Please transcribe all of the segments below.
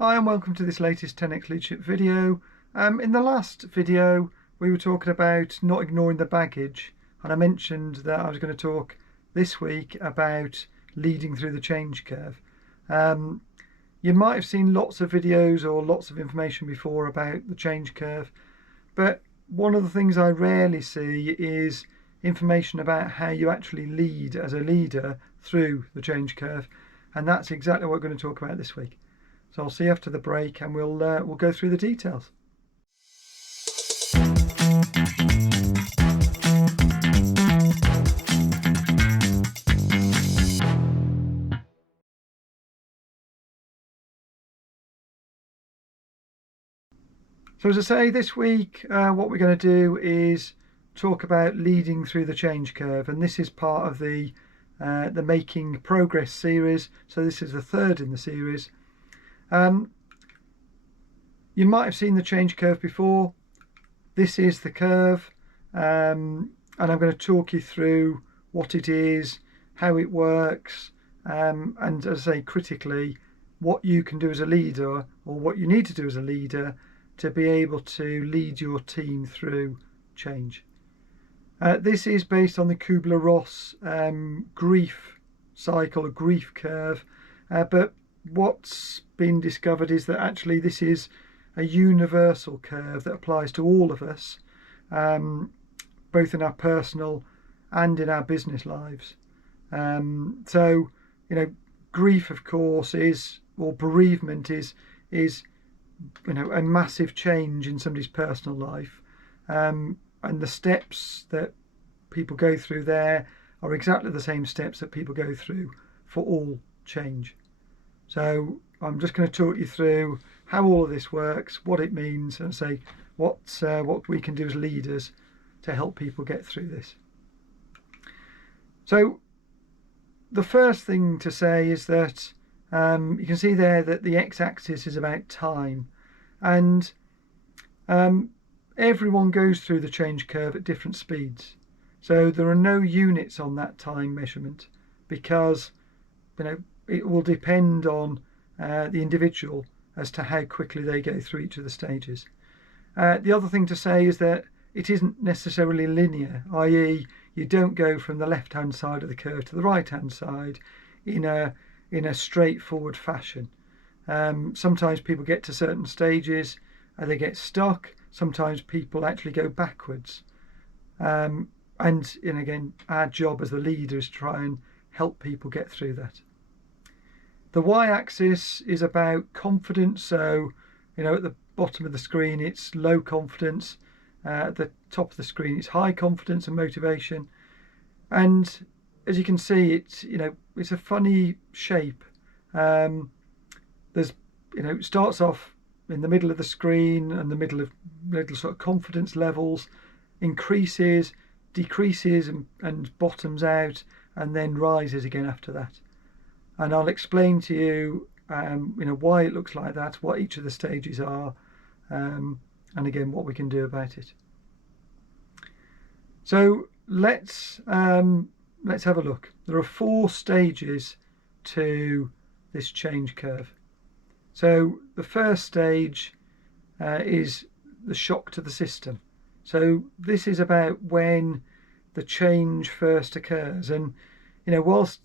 Hi and welcome to this latest 10x leadership video. In the last video we were talking about not ignoring the baggage, and I mentioned that I was going to talk this week about leading through the change curve. You might have seen lots of videos or lots of information before about the change curve, but one of the things I rarely see is information about how you actually lead as a leader through the change curve, and that's exactly what we're going to talk about this week. So I'll see you after the break and we'll go through the details. So as I say, this week what we're going to do is talk about leading through the change curve, and this is part of the Making Progress series. So this is the third in the series. You might have seen the change curve before. This is the curve, and I'm going to talk you through what it is, how it works, and as I say, critically, what you can do as a leader, or what you need to do as a leader to be able to lead your team through change. This is based on the Kubler-Ross grief cycle, or grief curve, but what's been discovered is that actually this is a universal curve that applies to all of us, both in our personal and in our business lives. So, you know, grief, of course, or bereavement is a massive change in somebody's personal life, and the steps that people go through there are exactly the same steps that people go through for all change. So I'm just going to talk you through how all of this works, what it means, and say what we can do as leaders to help people get through this. So the first thing to say is that you can see there that the x-axis is about time, and everyone goes through the change curve at different speeds. So there are no units on that time measurement, because it will depend on the individual as to how quickly they go through each of the stages. The other thing to say is that it isn't necessarily linear, i.e. you don't go from the left hand side of the curve to the right hand side in a straightforward fashion. Sometimes people get to certain stages and they get stuck. Sometimes people actually go backwards, and again, our job as the leader is to try and help people get through that. The y-axis is about confidence. So at the bottom of the screen it's low confidence, at the top of the screen it's high confidence and motivation. And as you can see, it's a funny shape. It starts off in the middle of the screen, and the middle sort of confidence levels, increases, decreases, and bottoms out, and then rises again after that. And I'll explain to you why it looks like that, what each of the stages are, and again what we can do about it. So let's have a look. There are 4 stages to this change curve. So the first stage is the shock to the system. So this is about when the change first occurs, and whilst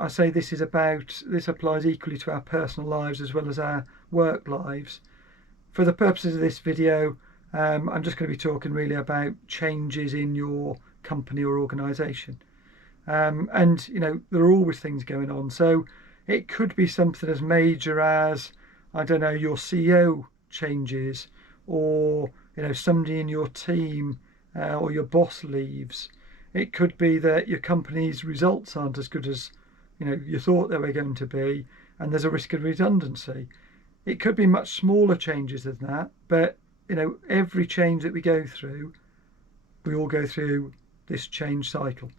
I say this applies equally to our personal lives as well as our work lives, for the purposes of this video I'm just going to be talking really about changes in your company or organisation. And there are always things going on. So it could be something as major as, I don't know, your CEO changes, or somebody in your team or your boss leaves. It could be that your company's results aren't as good as you thought they were going to be, and there's a risk of redundancy. It could be much smaller changes than that, but every change that we go through, we all go through this change cycle,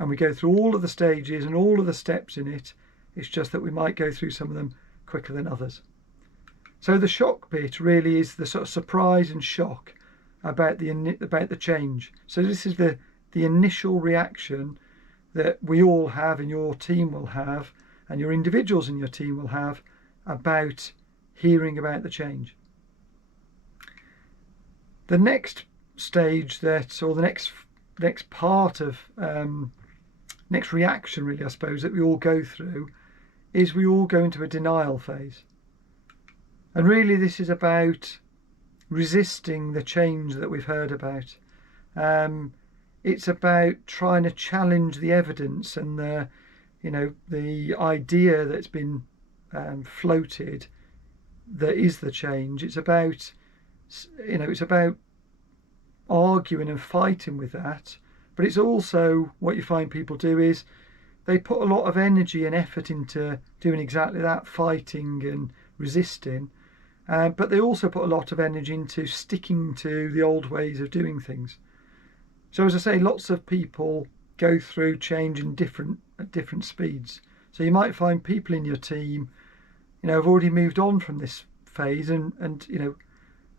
and we go through all of the stages and all of the steps in it. It's just that we might go through some of them quicker than others. So the shock bit really is the sort of surprise and shock about the change. So this is the initial reaction that we all have, and your team will have, and your individuals in your team will have, about hearing about the change. The next stage or the next part of next reaction, really, I suppose, that we all go through is we all go into a denial phase. And really this is about resisting the change that we've heard about. It's about trying to challenge the evidence and the idea that's been floated that is the change. It's about arguing and fighting with that, but it's also what you find people do is they put a lot of energy and effort into doing exactly that, fighting and resisting, but they also put a lot of energy into sticking to the old ways of doing things. So as I say, lots of people go through change at different speeds. So you might find people in your team, have already moved on from this phase and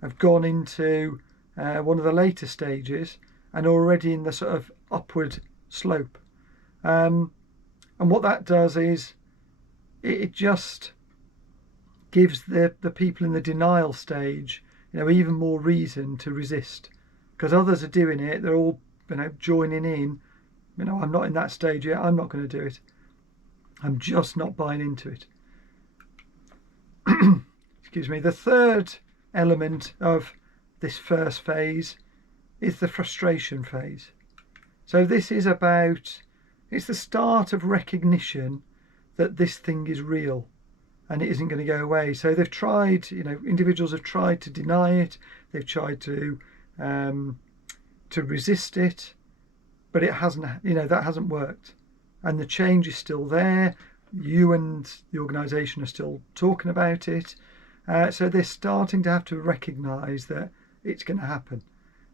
have gone into one of the later stages and already in the sort of upward slope. And what that does is it just gives the people in the denial stage, even more reason to resist, because others are doing it. They're all, joining in. I'm not in that stage yet. I'm not going to do it. I'm just not buying into it. Excuse me. The third element of this first phase is the frustration phase. So this is it's the start of recognition that this thing is real and it isn't going to go away. So they've tried, individuals have tried to deny it, they've tried to resist it, but it hasn't, that hasn't worked. And the change is still there. You and the organisation are still talking about it. So they're starting to have to recognise that it's going to happen.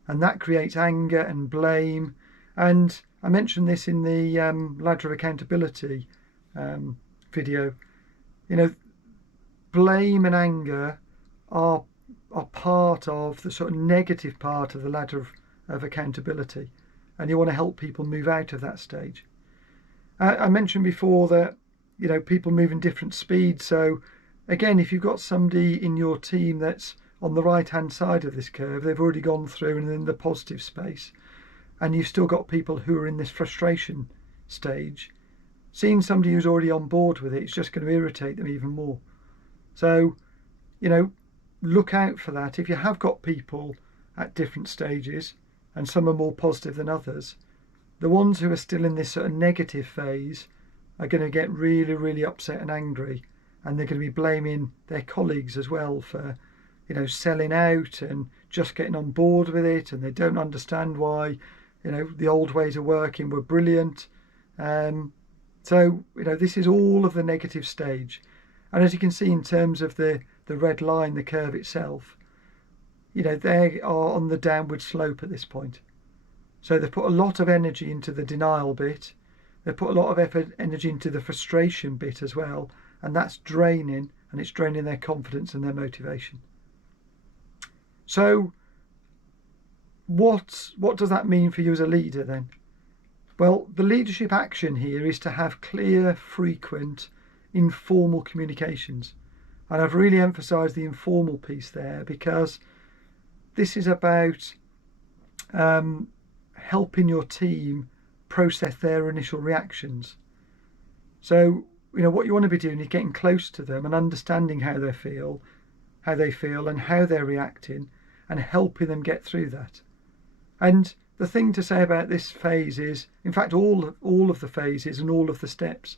And that creates anger and blame. And I mentioned this in the ladder of accountability video. Blame and anger are part of the sort of negative part of the ladder of accountability. And you want to help people move out of that stage. I mentioned before that, people move in different speeds. So again, if you've got somebody in your team that's on the right hand side of this curve, they've already gone through and in the positive space, and you've still got people who are in this frustration stage, seeing somebody who's already on board with it's just going to irritate them even more. So look out for that. If you have got people at different stages and some are more positive than others, the ones who are still in this sort of negative phase are going to get really, really upset and angry, and they're going to be blaming their colleagues as well for selling out and just getting on board with it, and they don't understand why the old ways of working were brilliant. So this is all of the negative stage, and as you can see in terms of the red line, the curve itself, they are on the downward slope at this point. So they've put a lot of energy into the denial bit, they've put a lot of energy into the frustration bit as well, and that's draining, and it's draining their confidence and their motivation. So what does that mean for you as a leader then? Well, the leadership action here is to have clear, frequent, informal communications. And I've really emphasised the informal piece there, because this is about helping your team process their initial reactions. So what you want to be doing is getting close to them and understanding how they feel and how they're reacting, and helping them get through that. And the thing to say about this phase is, in fact, all of the phases and all of the steps,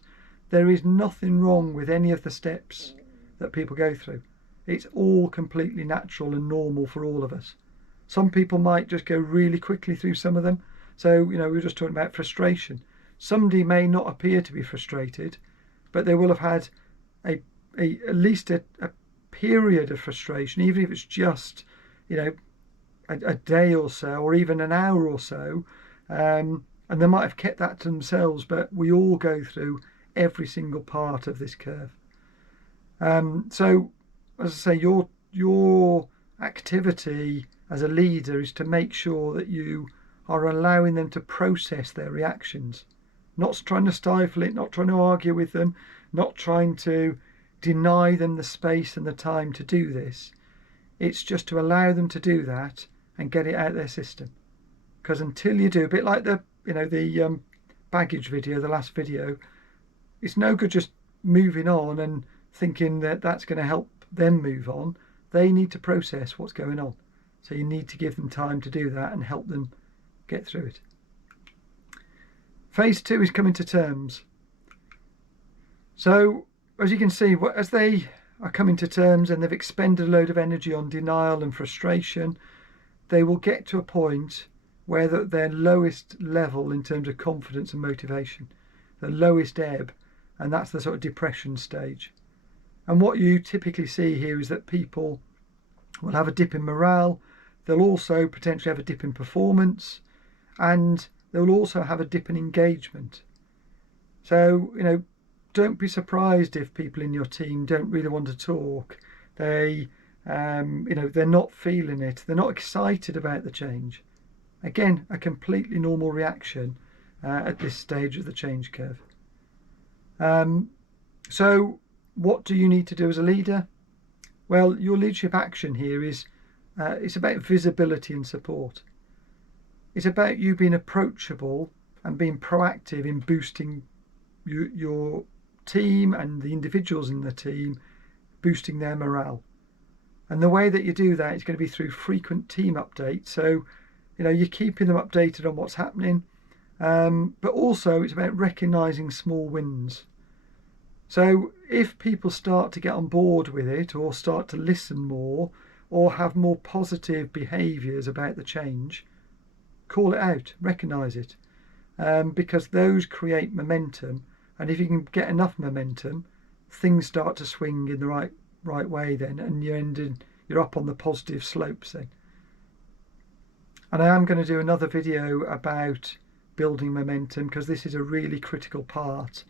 there is nothing wrong with any of the steps that people go through. It's all completely natural and normal for all of us. Some people might just go really quickly through some of them. So, we were just talking about frustration. Somebody may not appear to be frustrated, but they will have had at least a period of frustration, even if it's just, a day or so, or even an hour or so. And they might have kept that to themselves, but we all go through every single part of this curve. So, as I say, your activity as a leader is to make sure that you are allowing them to process their reactions, not trying to stifle it, not trying to argue with them, not trying to deny them the space and the time to do this. It's just to allow them to do that and get it out of their system. Because until you do, a bit like the baggage video, the last video, it's no good just moving on and thinking that that's going to help them move on. They need to process what's going on. So you need to give them time to do that and help them get through it. Phase 2 is coming to terms. So as you can see, as they are coming to terms and they've expended a load of energy on denial and frustration, they will get to a point where they're at their lowest level in terms of confidence and motivation, the lowest ebb, and that's the sort of depression stage. And what you typically see here is that people will have a dip in morale, they'll also potentially have a dip in performance, and they'll also have a dip in engagement. So, don't be surprised if people in your team don't really want to talk. They're not feeling it. They're not excited about the change. Again, a completely normal reaction at this stage of the change curve. So what do you need to do as a leader? Well, your leadership action here is it's about visibility and support. It's about you being approachable and being proactive in boosting your team and the individuals in the team, boosting their morale. And the way that you do that is going to be through frequent team updates. So, you're keeping them updated on what's happening, but also it's about recognizing small wins. So if people start to get on board with it, or start to listen more, or have more positive behaviours about the change, call it out, recognise it, because those create momentum. And if you can get enough momentum, things start to swing in the right way then, and you're up on the positive slopes then. And I am going to do another video about building momentum, because this is a really critical part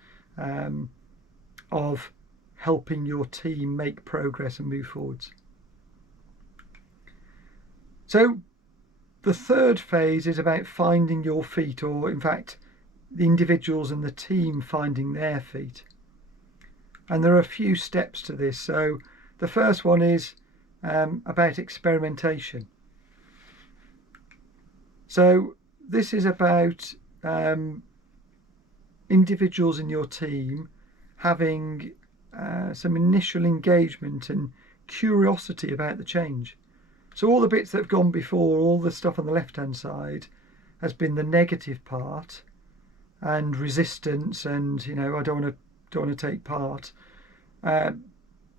of helping your team make progress and move forwards. So the third phase is about finding your feet, or in fact the individuals and the team finding their feet. And there are a few steps to this. So the first one is about experimentation. So this is about individuals in your team having some initial engagement and curiosity about the change. So all the bits that have gone before, all the stuff on the left hand side, has been the negative part and resistance and I don't want to take part. The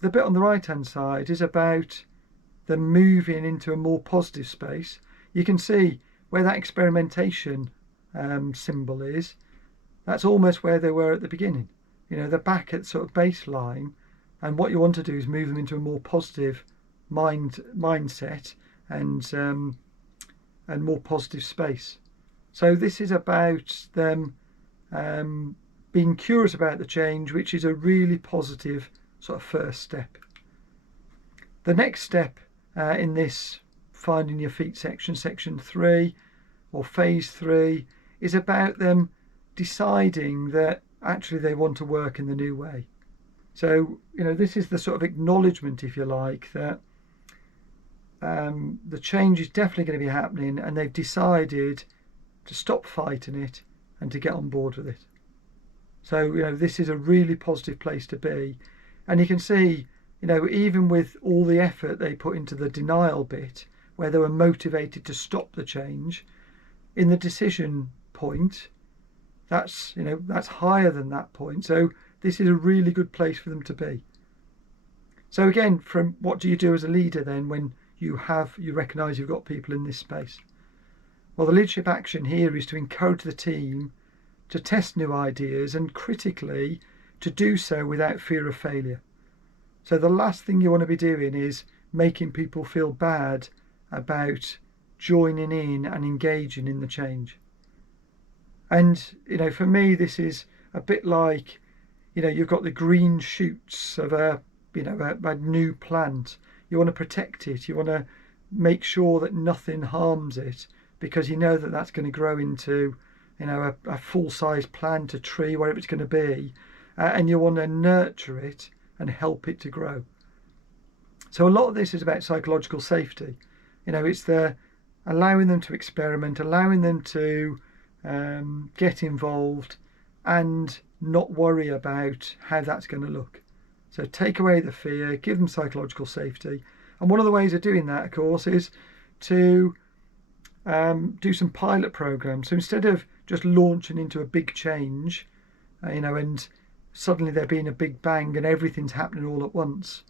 bit on the right hand side is about the moving into a more positive space. You can see where that experimentation symbol is. That's almost where they were at the beginning. They're back at sort of baseline, and what you want to do is move them into a more positive mindset and more positive space. So this is about them being curious about the change, which is a really positive sort of first step. The next step in this finding your feet section 3 or phase 3 is about them deciding that actually they want to work in the new way. So this is the sort of acknowledgement, if you like, that the change is definitely going to be happening, and they've decided to stop fighting it and to get on board with it. So this is a really positive place to be. And you can see even with all the effort they put into the denial bit, where they were motivated to stop the change, in the decision point, that's higher than that point. So this is a really good place for them to be. So again, from what do you do as a leader then when you recognise you've got people in this space? Well, the leadership action here is to encourage the team to test new ideas, and critically to do so without fear of failure. So the last thing you want to be doing is making people feel bad about joining in and engaging in the change. And for me, this is a bit like you've got the green shoots of a new plant. You want to protect it, you want to make sure that nothing harms it, because that that's going to grow into a full-size plant, a tree, whatever it's going to be, and you want to nurture it and help it to grow. So a lot of this is about psychological safety. It's the allowing them to experiment, allowing them to get involved and not worry about how that's going to look. So take away the fear, give them psychological safety. And one of the ways of doing that, of course, is to do some pilot programs. So instead of just launching into a big change, and suddenly there being a big bang and everything's happening all at once,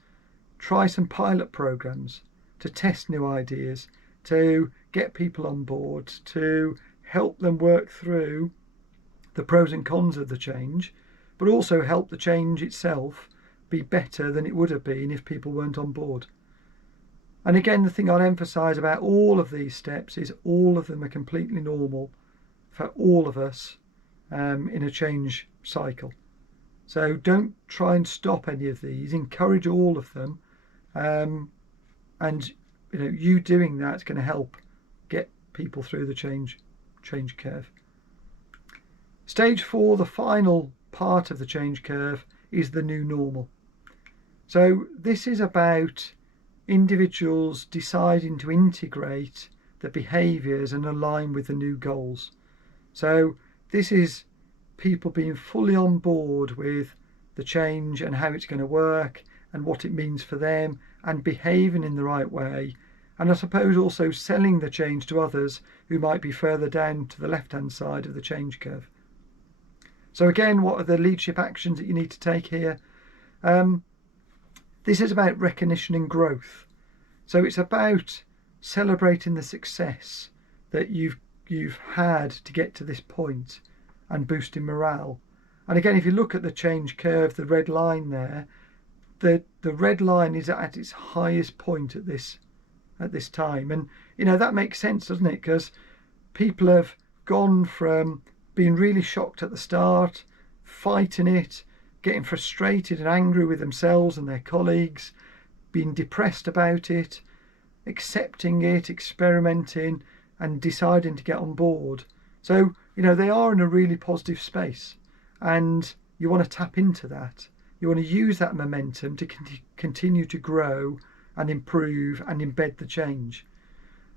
try some pilot programs to test new ideas, to get people on board, to help them work through the pros and cons of the change, but also help the change itself be better than it would have been if people weren't on board. And again, the thing I'll emphasize about all of these steps is all of them are completely normal for all of us in a change cycle. So don't try and stop any of these, encourage all of them, and you doing that's going to help get people through the change curve. Stage 4, the final part of the change curve, is the new normal. So this is about individuals deciding to integrate the behaviours and align with the new goals. So this is people being fully on board with the change and how it's going to work and what it means for them, and behaving in the right way, and I suppose also selling the change to others who might be further down to the left hand side of the change curve. So again, what are the leadership actions that you need to take here? This is about recognition and growth. So it's about celebrating the success that you've had to get to this point and boosting morale. And again, if you look at the change curve, the red line there, the red line is at its highest point at this time. And that makes sense, doesn't it? Because people have gone from being really shocked at the start, fighting it, getting frustrated and angry with themselves and their colleagues, being depressed about it, accepting it, experimenting, and deciding to get on board. So, they are in a really positive space, and you want to tap into that. You want to use that momentum to continue to grow and improve and embed the change.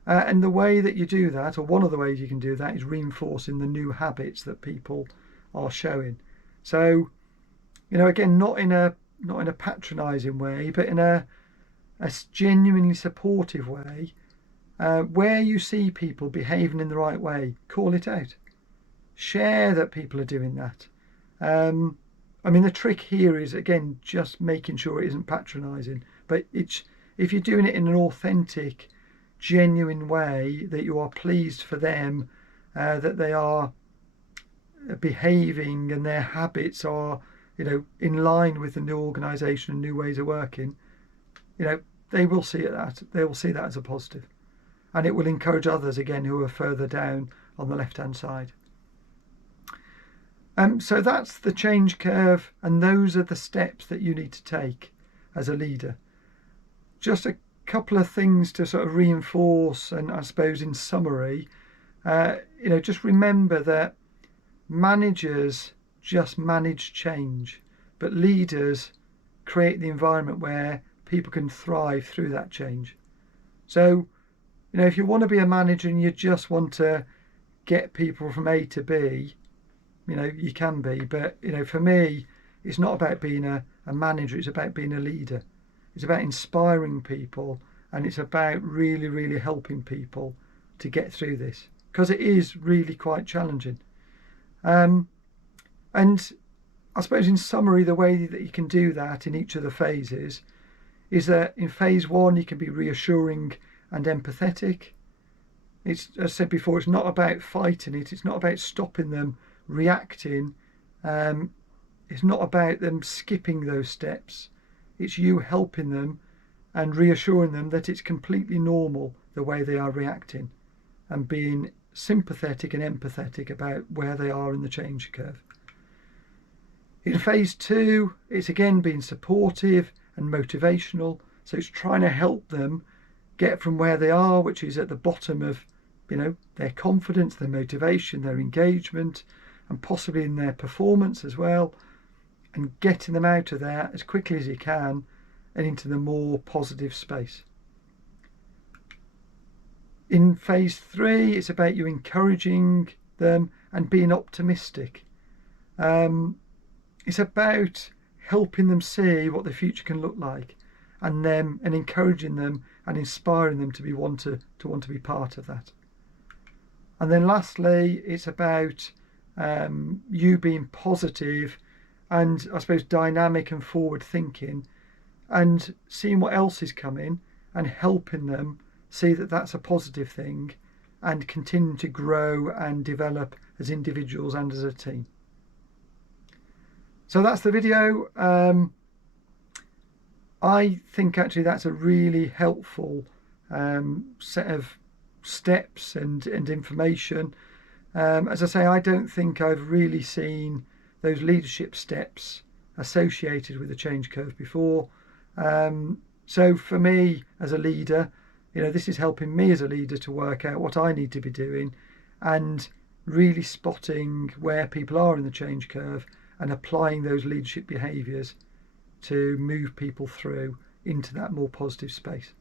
And the way that you do that, or one of the ways you can do that, is reinforcing the new habits that people are showing. So, again, not in a patronising way, but in a genuinely supportive way. Where you see people behaving in the right way, call it out. Share that people are doing that. The trick here is, again, just making sure it isn't patronising. But if you're doing it in an authentic, genuine way, that you are pleased for them, that they are behaving and their habits are, in line with the new organisation and new ways of working, they will see that. They will see that as a positive. And it will encourage others, again, who are further down on the left-hand side. So that's the change curve, and those are the steps that you need to take as a leader. Just a couple of things to sort of reinforce, and I suppose in summary, just remember that managers just manage change, but leaders create the environment where people can thrive through that change. So, if you want to be a manager and you just want to get people from A to B, you can be. But, for me, it's not about being a manager. It's about being a leader. It's about inspiring people, and it's about really, really helping people to get through this, because it is really quite challenging. And I suppose in summary, the way that you can do that in each of the phases is that in phase 1, you can be reassuring and empathetic. It's, as I said before, it's not about fighting it. It's not about stopping them reacting. It's not about them skipping those steps. It's you helping them and reassuring them that it's completely normal the way they are reacting, and being sympathetic and empathetic about where they are in the change curve. In phase 2, it's again being supportive and motivational. So it's trying to help them get from where they are, which is at the bottom of their confidence, their motivation, their engagement, and possibly in their performance as well, and getting them out of there as quickly as you can and into the more positive space. In phase 3, it's about you encouraging them and being optimistic. It's about helping them see what the future can look like, and encouraging them and inspiring them to want to be part of that. And then lastly, it's about you being positive and, I suppose, dynamic and forward thinking, and seeing what else is coming and helping them see that that's a positive thing and continue to grow and develop as individuals and as a team. So that's the video. I think actually that's a really helpful set of steps and information. As I say, I don't think I've really seen those leadership steps associated with the change curve before. So for me as a leader, this is helping me as a leader to work out what I need to be doing and really spotting where people are in the change curve and applying those leadership behaviours to move people through into that more positive space.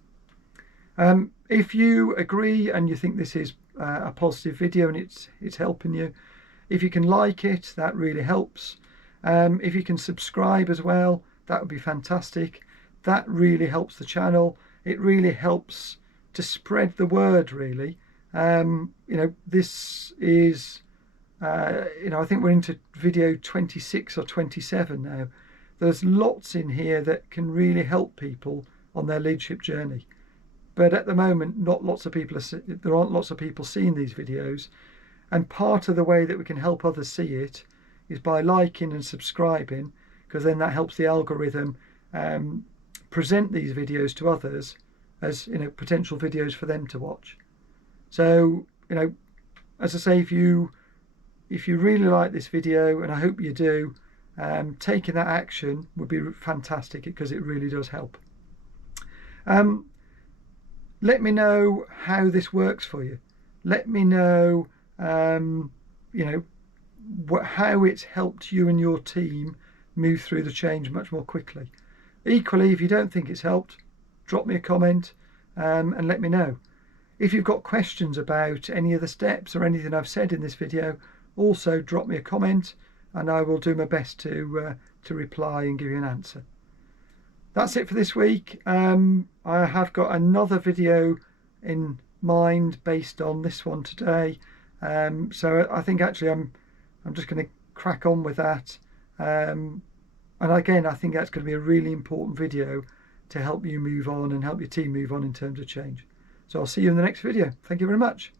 If you agree and you think this is a positive video and it's helping you, if you can like it, that really helps. If you can subscribe as well, that would be fantastic. That really helps the channel. It really helps to spread the word, really. This is I think we're into video 26 or 27 now. There's lots in here that can really help people on their leadership journey, but at the moment there aren't lots of people seeing these videos, and part of the way that we can help others see it is by liking and subscribing, because then that helps the algorithm present these videos to others as potential videos for them to watch. So as I say, if you really like this video, and I hope you do, taking that action would be fantastic, because it really does help. Let me know how this works for you. Let me know how it's helped you and your team move through the change much more quickly. Equally, if you don't think it's helped, drop me a comment and let me know. If you've got questions about any of the steps or anything I've said in this video, also drop me a comment and I will do my best to reply and give you an answer. That's it for this week. I have got another video in mind based on this one today, so I think actually I'm just going to crack on with that, and again I think that's going to be a really important video to help you move on and help your team move on in terms of change. So I'll see you in the next video. Thank you very much.